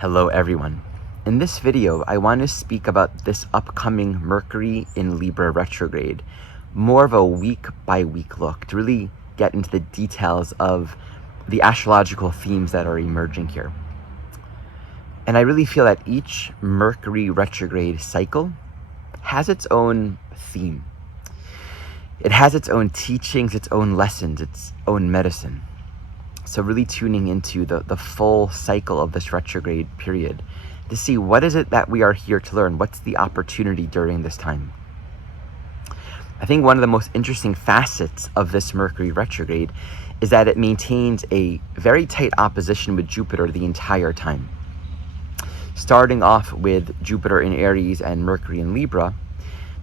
Hello everyone. In this video, I want to speak about this upcoming Mercury in Libra retrograde, more of a week by week look to really get into the details of the astrological themes that are emerging here. And I really feel that each Mercury retrograde cycle has its own theme. It has its own teachings, its own lessons, its own medicine. So really tuning into the full cycle of this retrograde period to see what is it that we are here to learn. What's the opportunity during this time? I think one of the most interesting facets of this Mercury retrograde is that it maintains a very tight opposition with Jupiter the entire time. Starting off with Jupiter in Aries and Mercury in Libra,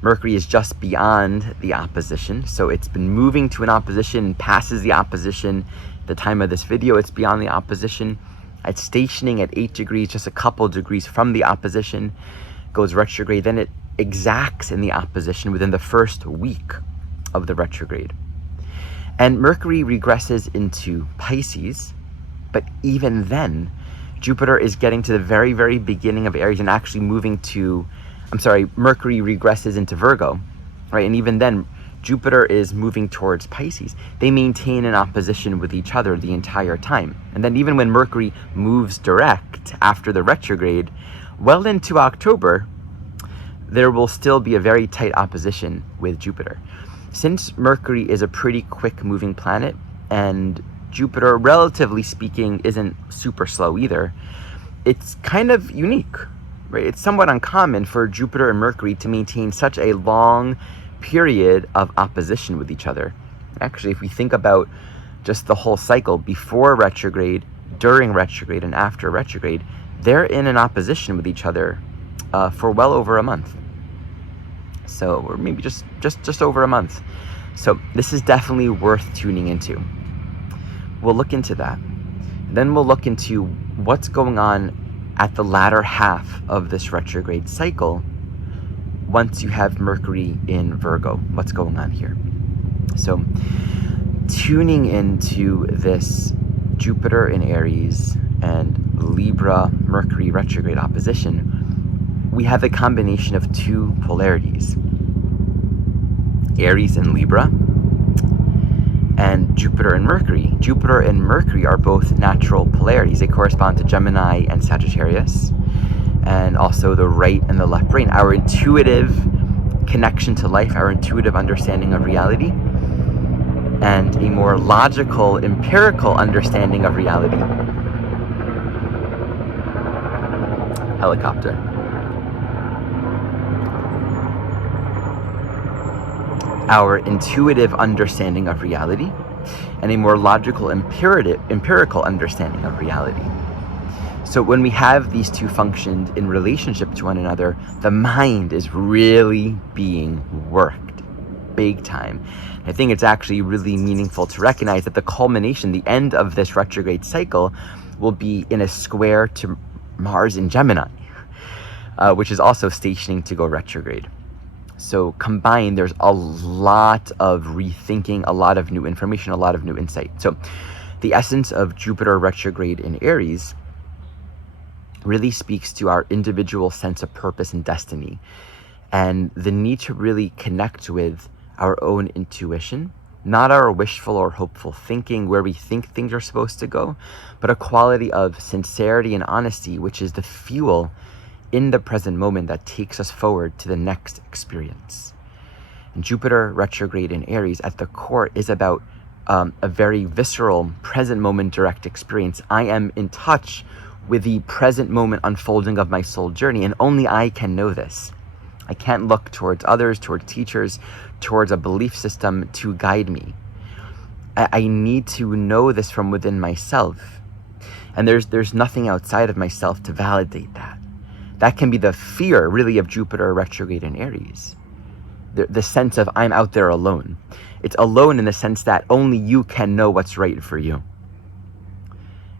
Mercury is just beyond the opposition. So it's been moving to an opposition, passes the opposition. The time of this video, it's beyond the opposition. It's stationing at 8 degrees, just a couple degrees from the opposition, goes retrograde. Then it exacts in the opposition within the first week of the retrograde. And Mercury regresses into Pisces, but even then, Jupiter is getting to the very, very beginning of Aries and actually moving to, Mercury regresses into Virgo, right? And even then, Jupiter is moving towards Pisces. They maintain an opposition with each other the entire time. And then even when Mercury moves direct after the retrograde, well into October, there will still be a very tight opposition with Jupiter. Since Mercury is a pretty quick moving planet and Jupiter, relatively speaking, isn't super slow either, it's kind of unique, right? It's somewhat uncommon for Jupiter and Mercury to maintain such a long period of opposition with each other. Actually, if we think about just the whole cycle, before retrograde, during retrograde, and after retrograde, they're in an opposition with each other for well over a month. So, or maybe just over a month. So this is definitely worth tuning into. We'll look into that. Then we'll look into what's going on at the latter half of this retrograde cycle. Once you have Mercury in Virgo, what's going on here? So tuning into this Jupiter in Aries and Libra Mercury retrograde opposition, we have a combination of two polarities, Aries and Libra, and Jupiter and Mercury. Jupiter and Mercury are both natural polarities. They correspond to Gemini and Sagittarius, and also the right and the left brain, our intuitive connection to life, our intuitive understanding of reality, and a more logical, empirical understanding of reality. Helicopter. Our intuitive understanding of reality, and a more logical, empirical understanding of reality. So when we have these two functions in relationship to one another, the mind is really being worked big time. I think it's actually really meaningful to recognize that the culmination, the end of this retrograde cycle, will be in a square to Mars in Gemini, which is also stationing to go retrograde. So combined, there's a lot of rethinking, a lot of new information, a lot of new insight. So the essence of Jupiter retrograde in Aries really speaks to our individual sense of purpose and destiny, and the need to really connect with our own intuition, not our wishful or hopeful thinking where we think things are supposed to go, but a quality of sincerity and honesty, which is the fuel in the present moment that takes us forward to the next experience. And Jupiter retrograde in Aries at the core is about a very visceral present moment direct experience. I am in touch with the present moment unfolding of my soul journey, and only I can know this. I can't look towards others, towards teachers, towards a belief system to guide me. I need to know this from within myself, and there's nothing outside of myself to validate that. That can be the fear, really, of Jupiter retrograde in Aries. The sense of I'm out there alone. It's alone in the sense that only you can know what's right for you.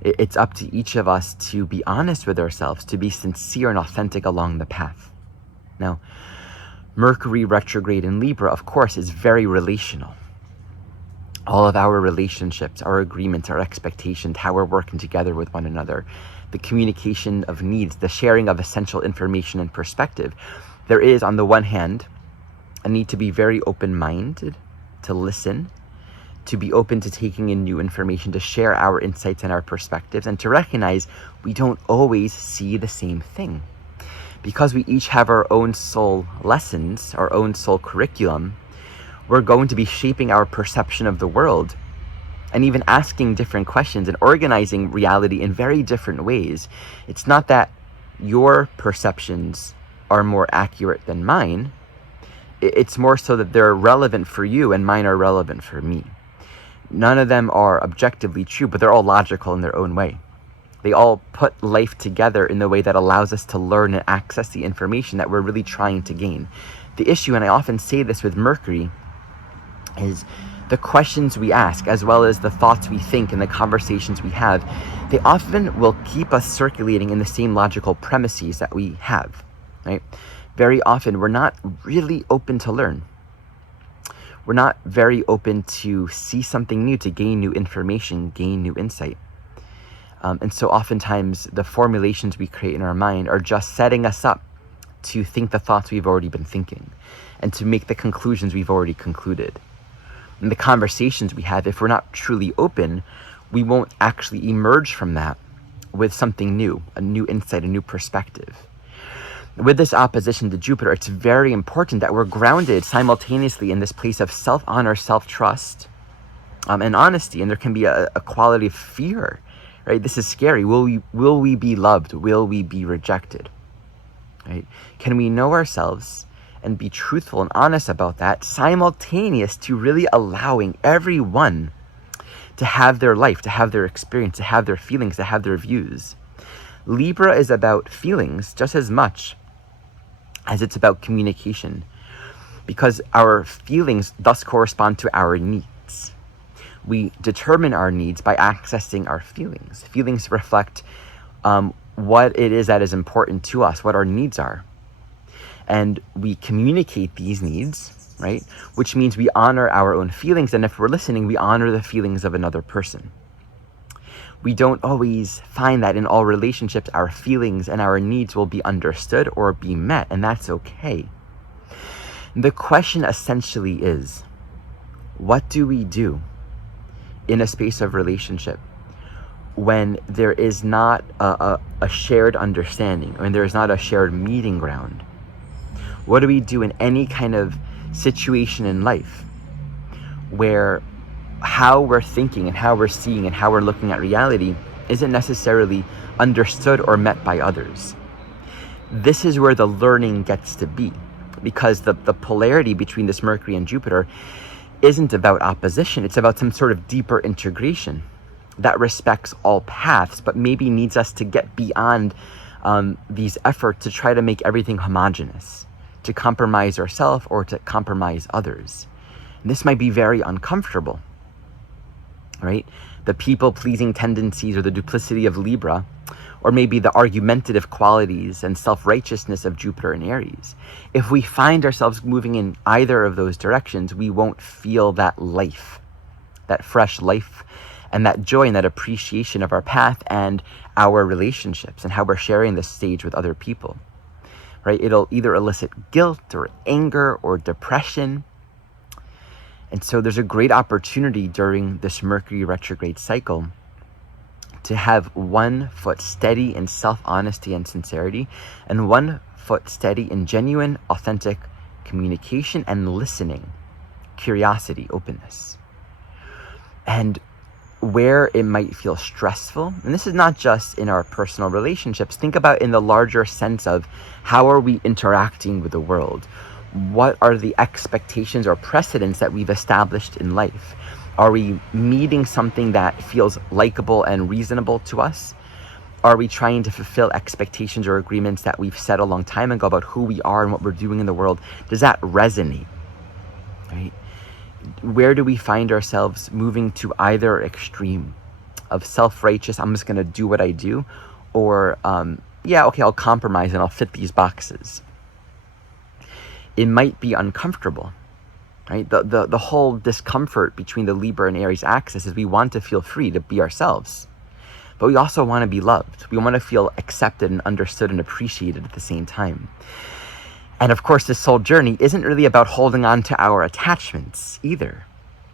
It's up to each of us to be honest with ourselves, to be sincere and authentic along the path. Now, Mercury retrograde in Libra, of course, is very relational. All of our relationships, our agreements, our expectations, how we're working together with one another, the communication of needs, the sharing of essential information and perspective. There is, on the one hand, a need to be very open-minded, to listen, to be open to taking in new information, to share our insights and our perspectives, and to recognize we don't always see the same thing. Because we each have our own soul lessons, our own soul curriculum, we're going to be shaping our perception of the world and even asking different questions and organizing reality in very different ways. It's not that your perceptions are more accurate than mine. It's more so that they're relevant for you and mine are relevant for me. None of them are objectively true, but they're all logical in their own way. They all put life together in the way that allows us to learn and access the information that we're really trying to gain. The issue, and I often say this with Mercury, is the questions we ask, as well as the thoughts we think and the conversations we have, they often will keep us circulating in the same logical premises that we have, right? Very often, we're not really open to learn. We're not very open to see something new, to gain new information, gain new insight. And so oftentimes the formulations we create in our mind are just setting us up to think the thoughts we've already been thinking and to make the conclusions we've already concluded. And the conversations we have, if we're not truly open, we won't actually emerge from that with something new, a new insight, a new perspective. With this opposition to Jupiter, it's very important that we're grounded simultaneously in this place of self-honor, self-trust, and honesty. And there can be a quality of fear, right? This is scary. Will we be loved? Will we be rejected? Right? Can we know ourselves and be truthful and honest about that, simultaneous to really allowing everyone to have their life, to have their experience, to have their feelings, to have their views? Libra is about feelings just as much as it's about communication, because our feelings thus correspond to our needs. We determine our needs by accessing our feelings. Feelings reflect what it is that is important to us, what our needs are. And we communicate these needs, right? Which means we honor our own feelings. And if we're listening, we honor the feelings of another person. We don't always find that in all relationships, our feelings and our needs will be understood or be met, and that's okay. The question essentially is, what do we do in a space of relationship when there is not a shared understanding, when there is not a shared meeting ground? What do we do in any kind of situation in life where how we're thinking and how we're seeing and how we're looking at reality isn't necessarily understood or met by others? This is where the learning gets to be, because the polarity between this Mercury and Jupiter isn't about opposition. It's about some sort of deeper integration that respects all paths, but maybe needs us to get beyond these efforts to try to make everything homogenous, to compromise ourselves or to compromise others. And this might be very uncomfortable, right? The people-pleasing tendencies or the duplicity of Libra, or maybe the argumentative qualities and self-righteousness of Jupiter and Aries. If we find ourselves moving in either of those directions, we won't feel that life, that fresh life, and that joy and that appreciation of our path and our relationships and how we're sharing this stage with other people, right? It'll either elicit guilt or anger or depression. And so there's a great opportunity during this Mercury retrograde cycle to have one foot steady in self-honesty and sincerity, and one foot steady in genuine, authentic communication and listening, curiosity, openness. And where it might feel stressful, and this is not just in our personal relationships, think about in the larger sense of how are we interacting with the world? What are the expectations or precedents that we've established in life? Are we meeting something that feels likable and reasonable to us? Are we trying to fulfill expectations or agreements that we've set a long time ago about who we are and what we're doing in the world? Does that resonate, right? Where do we find ourselves moving to either extreme of self-righteous, I'm just going to do what I do, or, yeah, okay, I'll compromise and I'll fit these boxes? It might be uncomfortable, right? The whole discomfort between the Libra and Aries axis is we want to feel free to be ourselves. but we also want to be loved. We want to feel accepted and understood and appreciated at the same time. And of course, this soul journey isn't really about holding on to our attachments either.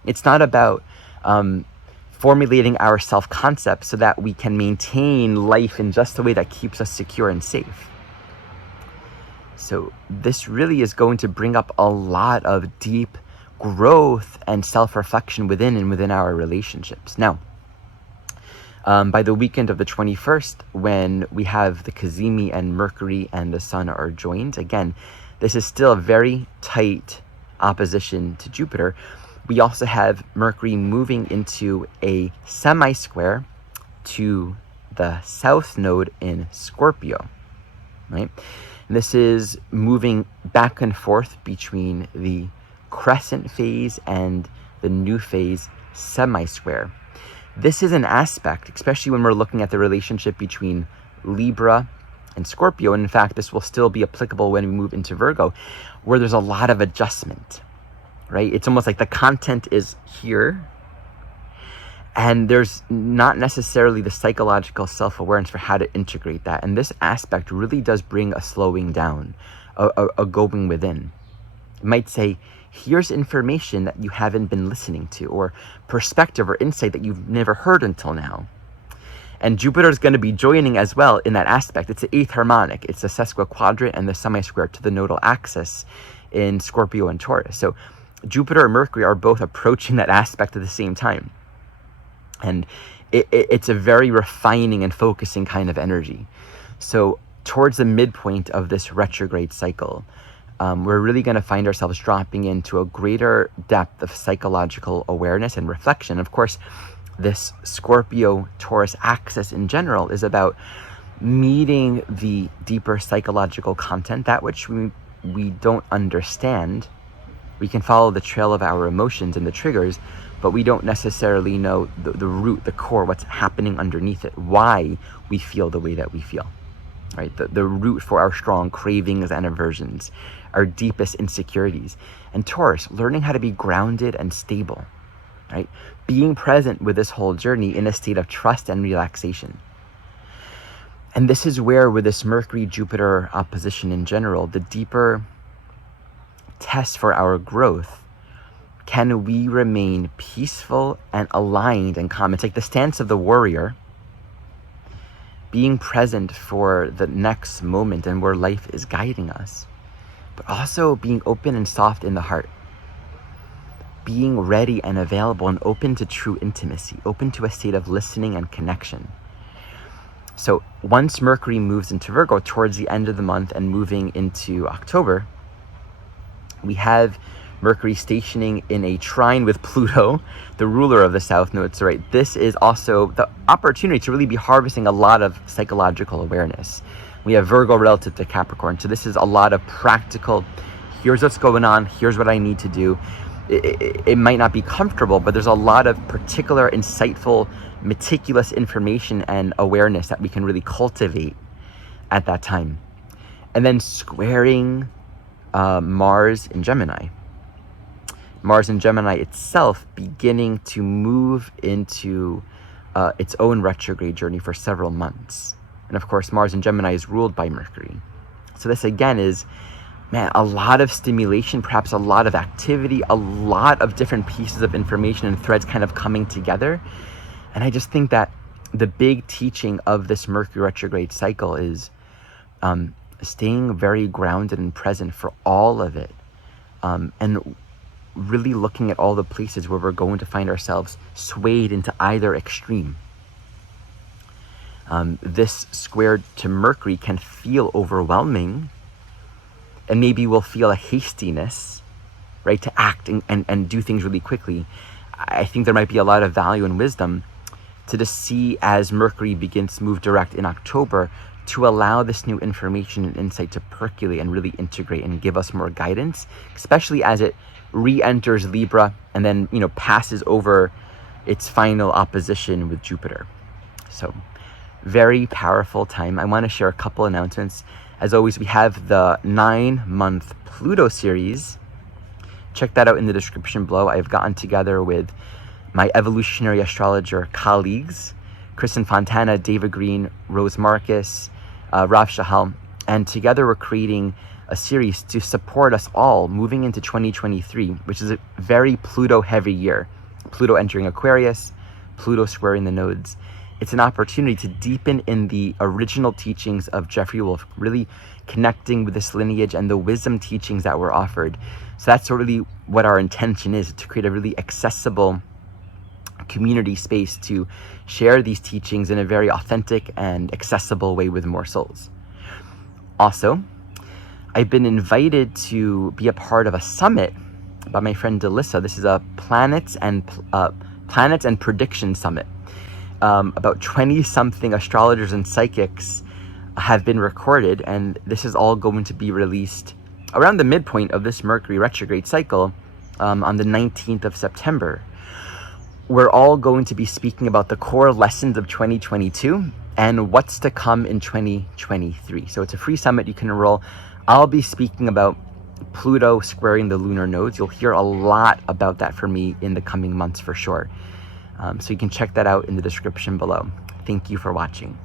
It's not about formulating our self-concept so that we can maintain life in just a way that keeps us secure and safe. So this really is going to bring up a lot of deep growth and self-reflection within our relationships. Now, by the weekend of the 21st, when we have the Cazimi and Mercury and the Sun are joined, again, this is still a very tight opposition to Jupiter. We also have Mercury moving into a semi-square to the South Node in Scorpio, right? And this is moving back and forth between the crescent phase and the new phase semi-square. This is an aspect, especially when we're looking at the relationship between Libra and Scorpio, and in fact, this will still be applicable when we move into Virgo, where there's a lot of adjustment, right? It's almost like the content is here, and there's not necessarily the psychological self-awareness for how to integrate that. And this aspect really does bring a slowing down, a going within. It might say, here's information that you haven't been listening to, or perspective or insight that you've never heard until now. And Jupiter is going to be joining as well in that aspect. It's the 8th harmonic. It's the sesquiquadrant and the semi-square to the nodal axis in Scorpio and Taurus. So Jupiter and Mercury are both approaching that aspect at the same time. And it's a very refining and focusing kind of energy. So towards the midpoint of this retrograde cycle, we're really going to find ourselves dropping into a greater depth of psychological awareness and reflection. Of course, this Scorpio-Taurus axis in general is about meeting the deeper psychological content, that which we don't understand. We can follow the trail of our emotions and the triggers, but we don't necessarily know the root, the core, what's happening underneath it, why we feel the way that we feel, right? The root for our strong cravings and aversions, our deepest insecurities. And Taurus, learning how to be grounded and stable, right? Being present with this whole journey in a state of trust and relaxation. And this is where, with this Mercury-Jupiter opposition in general, the deeper test for our growth, can we remain peaceful and aligned and calm? It's like the stance of the warrior, being present for the next moment and where life is guiding us, but also being open and soft in the heart, being ready and available and open to true intimacy, open to a state of listening and connection. So once Mercury moves into Virgo towards the end of the month and moving into October, we have Mercury stationing in a trine with Pluto, the ruler of the South Node. So right, this is also the opportunity to really be harvesting a lot of psychological awareness. We have Virgo relative to Capricorn. So this is a lot of practical, here's what's going on, here's what I need to do. It might not be comfortable, but there's a lot of particular, insightful, meticulous information and awareness that we can really cultivate at that time. And then squaring Mars in Gemini. Mars in Gemini itself beginning to move into its own retrograde journey for several months. And of course, Mars in Gemini is ruled by Mercury. So this again is, man, a lot of stimulation, perhaps a lot of activity, a lot of different pieces of information and threads kind of coming together. And I just think that the big teaching of this Mercury retrograde cycle is staying very grounded and present for all of it. And really looking at all the places where we're going to find ourselves swayed into either extreme. This squared to Mercury can feel overwhelming, and maybe we'll feel a hastiness, right, to act and do things really quickly. I think there might be a lot of value and wisdom to just see, as Mercury begins to move direct in October, to allow this new information and insight to percolate and really integrate and give us more guidance, especially as it re-enters Libra and then, passes over its final opposition with Jupiter. So very powerful time. I want to share a couple announcements. As always, we have the 9-month Pluto series. Check that out in the description below. I've gotten together with my evolutionary astrologer colleagues, Kristen Fontana, David Green, Rose Marcus, Rav Shahal, and together we're creating a series to support us all moving into 2023, which is a very Pluto-heavy year. Pluto entering Aquarius, Pluto squaring the nodes. It's an opportunity to deepen in the original teachings of Jeffrey Wolf, really connecting with this lineage and the wisdom teachings that were offered. So that's really what our intention is, to create a really accessible community space to share these teachings in a very authentic and accessible way with more souls. Also, I've been invited to be a part of a summit by my friend Delissa. This is a planets and prediction summit. About 20-something astrologers and psychics have been recorded, and this is all going to be released around the midpoint of this Mercury retrograde cycle on the 19th of September. We're all going to be speaking about the core lessons of 2022 and what's to come in 2023. So it's a free summit. You can enroll. I'll be speaking about Pluto squaring the lunar nodes. You'll hear a lot about that from me in the coming months for sure. So you can check that out in the description below. Thank you for watching.